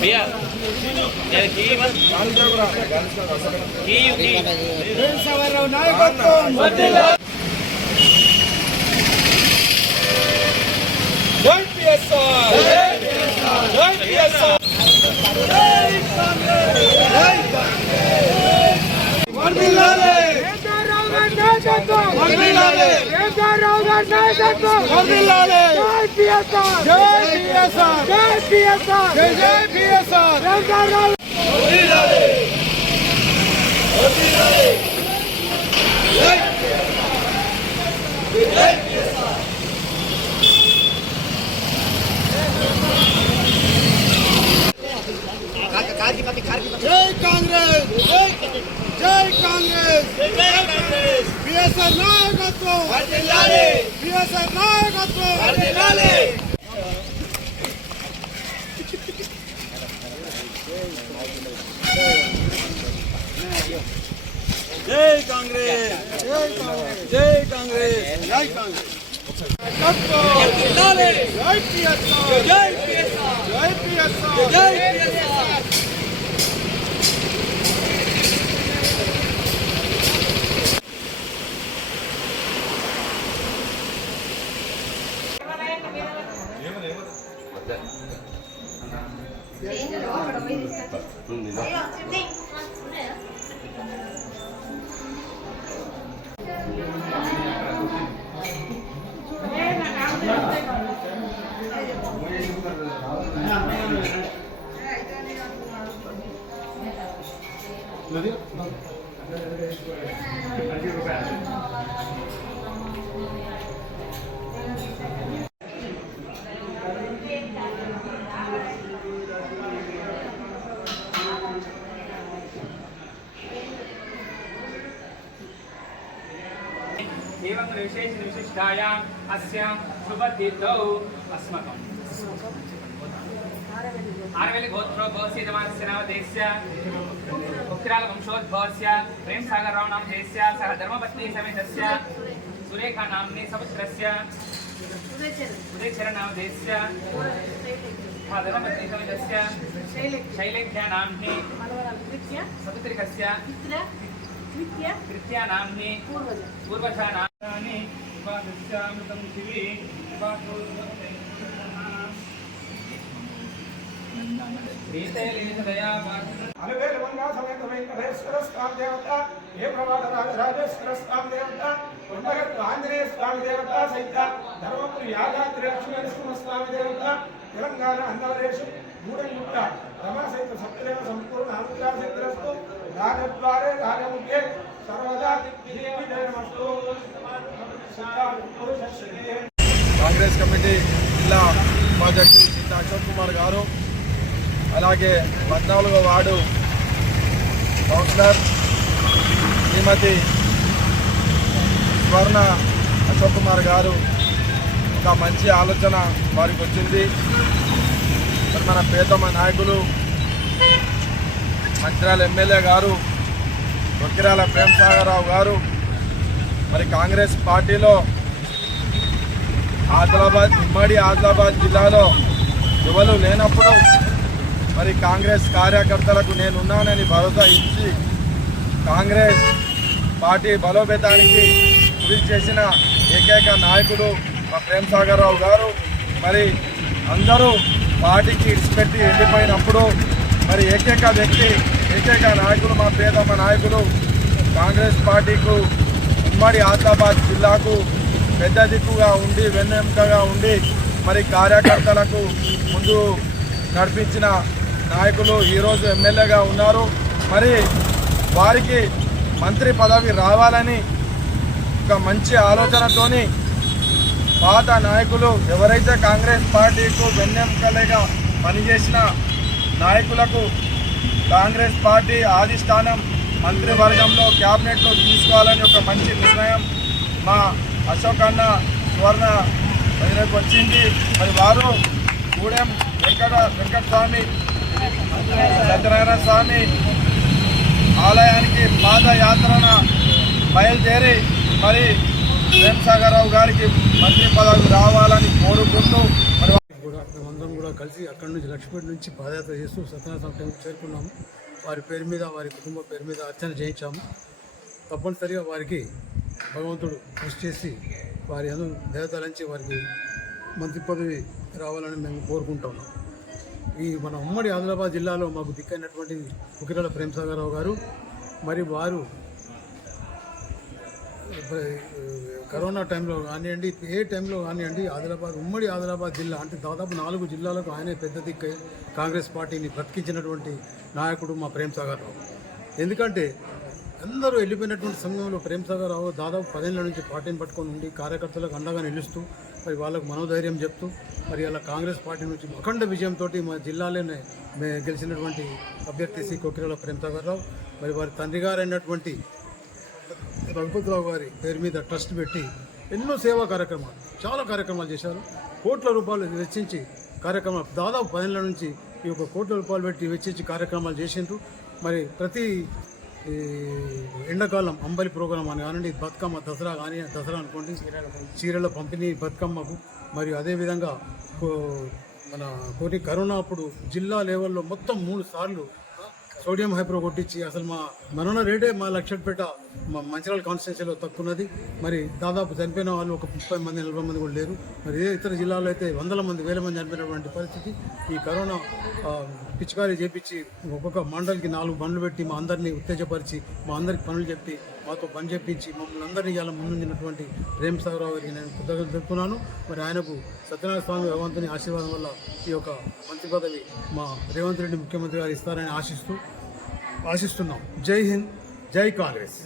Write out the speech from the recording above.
भैया जय कांग्रेस जय कांग्रेस बीएसआर नायकत्व बीएसआर नायकत्व जय कांग्रेस जय कांग्रेस जय कांग्रेस जय कांग्रेस जय जय जय एवं विशेष विशिष्टायां अस्यां शुभतिथौ अस्मकं आरवेली गोत्रो भवस्य जमानस्य नाम देशस्य उक्राल वंशोद्भवस्य प्रेम सागर राव नाम देशस्य सह धर्मपत्नी समेतस्य सुरेखा नाम्नि सपुत्रस्य उदयचर नाम देशस्य सह धर्मपत्नी समेतस्य शैलेख्या नाम्नि सपुत्रिकस्य कृत्या नाम्नि पूर्वजा नाम्नि उपादस्यामृतं शिवी अलवेलवंगा समेत वेंकटेश्वर स्वामी देवता हे प्रवाद राजेश्वर स्वामी देवता उन्नत आंजनेय स्वामी देवता सहित धर्मपुरी यादाद्रि लक्ष्मी स्वामी देवता तेलंगाना अंधवरेशु गूडंगुट्ट रमा सहित सप्तदेव संपूर्ण अनुग्रह सिद्धिरस्तु राजद्वारे राजमुखे सर्वदा विजयमस्तु కాంగ్రెస్ కమిటీ జిల్లా ఉపాధ్యక్షులు చింతా అశోక్ కుమార్ గారు, అలాగే 14వ వార్డు కౌన్సిలర్ శ్రీమతి స్వర్ణ అశోక్ కుమార్ గారు ఒక మంచి ఆలోచన వారికి వచ్చింది. మన ప్రియతమ నాయకులు మంచిర్యాల ఎమ్మెల్యే గారు రొక్కిరాల ప్రేమ్ సాగర్ రావు గారు మరి కాంగ్రెస్ పార్టీలో ఉమ్మడి ఆదిలాబాద్ జిల్లాలో ఎవరు లేనప్పుడు మరి కాంగ్రెస్ కార్యకర్తలకు నేనున్నానని భరోసా ఇచ్చి కాంగ్రెస్ పార్టీ బలోపేతానికి కృషి చేసిన ఏకైక నాయకుడు మా ప్రేమ్ సాగర్ రావు గారు. మరి అందరూ పార్టీకి ఇడిచిపెట్టి వెళ్ళిపోయినప్పుడు మరి ఏకైక వ్యక్తి ఏకైక నాయకులు మా ప్రియతమ నాయకులు కాంగ్రెస్ పార్టీకు ఉమ్మడి ఆదిలాబాద్ జిల్లాకు పెద్ద దిక్కుగా ఉండి వెన్నెముకగా ఉండి మరి కార్యకర్తలకు ముందు నడిపించిన నాయకులు ఈరోజు ఎమ్మెల్యేగా ఉన్నారు. మరి వారికి మంత్రి పదవి రావాలని ఒక మంచి ఆలోచనతోని పాత నాయకులు ఎవరైతే కాంగ్రెస్ పార్టీకు వెన్నెముకలుగా పనిచేసిన నాయకులకు కాంగ్రెస్ పార్టీ అధిష్టానం మంత్రివర్గంలో క్యాబినెట్లో తీసుకోవాలని ఒక మంచి నిర్ణయం మా అశోక్ అన్న సువర్ణ వదినకు వచ్చింది. మరి వారు గూడెం వెంకటస్వామి సత్యనారాయణ స్వామి ఆలయానికి పాదయాత్రన బయలుదేరి మరి ప్రేమ్ సాగర్ రావు గారికి మంత్రి పదవి రావాలని కోరుకుంటూ మరి మేమందరం కూడా కలిసి అక్కడి నుంచి లక్ష్మీపేట నుంచి పాదయాత్ర చేస్తూ సత్యనారాయణ స్వామి టెంపుల్ చేరుకున్నాము. వారి పేరు మీద, వారి కుటుంబ పేరు మీద అర్చన చేయించాము. తప్పనిసరిగా వారికి భగవంతుడు కృషి చేసి వారి దేవతలంచి వారికి మంత్రి పదవి రావాలని మేము కోరుకుంటున్నాం. ఈ మన ఉమ్మడి ఆదిలాబాద్ జిల్లాలో మాకు దిక్కైనటువంటి కుకిరాల ప్రేమసాగరరావు గారు మరి వారు కరోనా టైంలో కానివ్వండి, ఏ టైంలో కానివ్వండి, ఉమ్మడి ఆదిలాబాద్ జిల్లా అంటే దాదాపు 4 జిల్లాలకు ఆయనే పెద్ద దిక్కై కాంగ్రెస్ పార్టీని బ్రతికించినటువంటి నాయకుడు మా ప్రేమసాగరరావు. ఎందుకంటే అందరూ వెళ్ళిపోయినటువంటి సమయంలో ప్రేమసాగరరావు దాదాపు 10 ఏళ్ళ నుంచి పార్టీని పట్టుకొని ఉండి కార్యకర్తలకు అండగా నిలుస్తూ మరి వాళ్ళకు మనోధైర్యం చెప్తూ మరి అలా కాంగ్రెస్ పార్టీ నుంచి అఖండ విజయంతో మా జిల్లాలోనే గెలిచినటువంటి అభ్యర్థి శ్రీ కొకిరాల ప్రేమసాగరరావు. మరి వారి తండ్రి గారైనటువంటి రఘుపతిరావు గారి పేరు మీద ట్రస్ట్ పెట్టి ఎన్నో సేవా కార్యక్రమాలు, చాలా కార్యక్రమాలు చేశారు. కోట్ల రూపాయలు వెచ్చించి కార్యక్రమాలు దాదాపు 10 ఏళ్ళ నుంచి ఈ యొక్క కోట్ల రూపాయలు పెట్టి వెచ్చించి కార్యక్రమాలు చేసిండ్రు. మరి ప్రతి ఎండాకాలం అంబలి ప్రోగ్రాం అని కానివ్వండి, బతుకమ్మ దసరా అనుకోండి, చీరల పంపిణీ బతుకమ్మకు, మరియు అదేవిధంగా మన కరోనా అప్పుడు జిల్లా లెవెల్లో మొత్తం 3 సార్లు సోడియం హైప్రో కొట్టించి అసలు మా మరణ రేటే మా లక్షపేట మా మంచిర్యాల కాన్స్టిట్యున్సీలో తక్కువన్నది. మరి దాదాపు చనిపోయిన వాళ్ళు ఒక 30 మంది 40 మంది కూడా లేరు. మరి ఏ ఇతర జిల్లాలో అయితే 100 మంది 1000 మంది చనిపోయినటువంటి పరిస్థితి. ఈ కరోనా పిచికారీ చేపించి ఒక్కొక్క మండలికి 4 బండ్లు పెట్టి మా అందరినీ ఉత్తేజపరిచి మా అందరికి పనులు చెప్పి మాతో పని చెప్పించి మమ్మల్ని అందరినీ ఇలా ముందున్నటువంటి ప్రేమసాగరరావు గారికి నేను కృతజ్ఞతలు చెప్తున్నాను. మరి ఆయనకు సత్యనారాయణ స్వామి భగవంతుని ఆశీర్వాదం వల్ల ఈ యొక్క మంత్రి పదవి మా రేవంత్ రెడ్డి ముఖ్యమంత్రి గారు ఇస్తారని ఆశిస్తున్నాం. జై హింద్, జై కాంగ్రెస్.